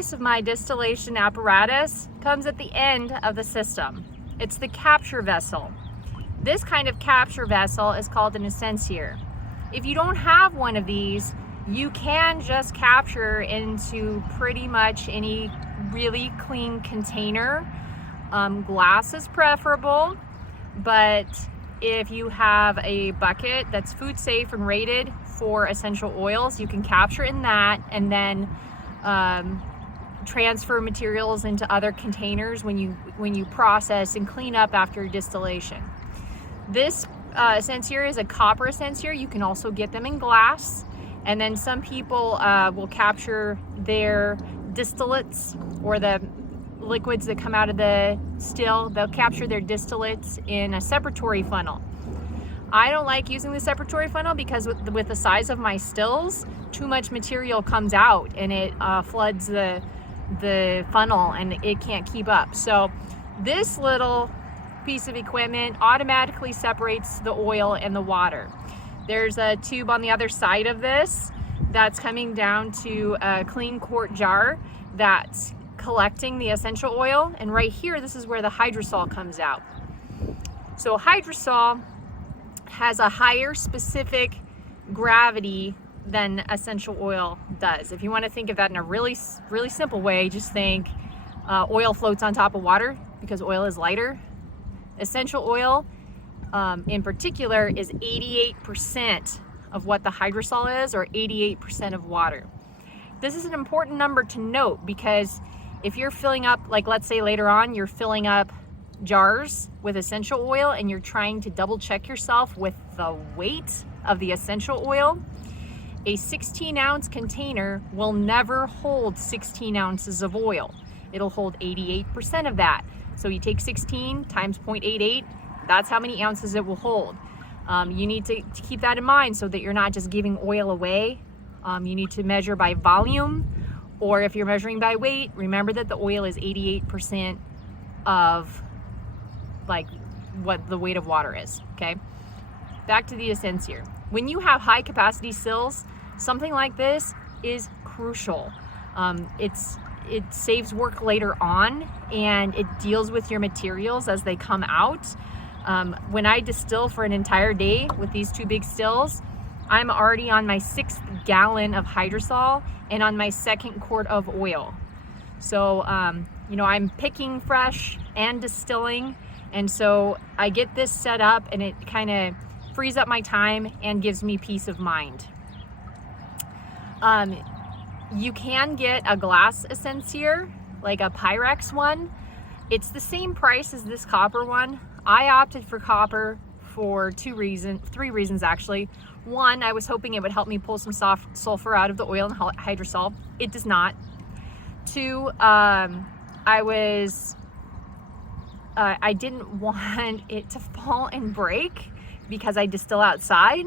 piece of my distillation apparatus comes at the end of the system. It's the capture vessel. This kind of capture vessel is called an essencier. If you don't have one of these, you can just capture into pretty much any really clean container. Glass is preferable, but if you have a bucket that's food safe and rated for essential oils, you can capture in that and then transfer materials into other containers when you process and clean up after distillation. This essencier is a copper essencier. You can also get them in glass, and then some people will capture their distillates, or the liquids that come out of the still. They'll capture their distillates in a separatory funnel. I don't like using the separatory funnel because with the size of my stills, too much material comes out and it floods the funnel and it can't keep up. So this little piece of equipment automatically separates the oil and the water. There's a tube on the other side of this that's coming down to a clean quart jar that's collecting the essential oil, and right here, this is where the hydrosol comes out. So hydrosol has a higher specific gravity than essential oil does. If you want to think of that in a really simple way, just think oil floats on top of water because oil is lighter. Essential oil in particular is 88% of what the hydrosol is, or 88% of water. This is an important number to note because if you're filling up, like let's say later on, you're filling up jars with essential oil and you're trying to double check yourself with the weight of the essential oil, a 16-ounce container will never hold 16 ounces of oil. It'll hold 88% of that. So you take 16 times 0.88, that's how many ounces it will hold. You need to keep that in mind so that you're not just giving oil away. You need to measure by volume, or if you're measuring by weight, remember that the oil is 88% of like what the weight of water is, okay? Back to the essencier. When you have high capacity stills, something like this is crucial. It saves work later on, and it deals with your materials as they come out. When I distill for an entire day with these two big stills, I'm already on my 6th gallon of hydrosol and on my 2nd quart of oil. So, I'm picking fresh and distilling, and so I get this set up and it kind of frees up my time and gives me peace of mind. You can get a glass essencier, like a Pyrex one. It's the same price as this copper one. I opted for copper for 3 reasons actually. One, I was hoping it would help me pull some sulfur out of the oil and hydrosol. It does not. 2, I didn't want it to fall and break because I distill outside.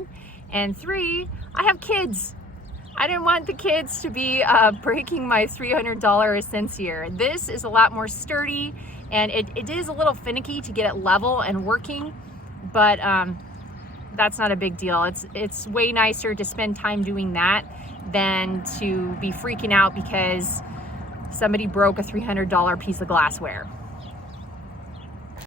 And 3, I have kids. I didn't want the kids to be breaking my $300 essencier. This is a lot more sturdy, and it is a little finicky to get it level and working, but that's not a big deal. It's way nicer to spend time doing that than to be freaking out because somebody broke a $300 piece of glassware.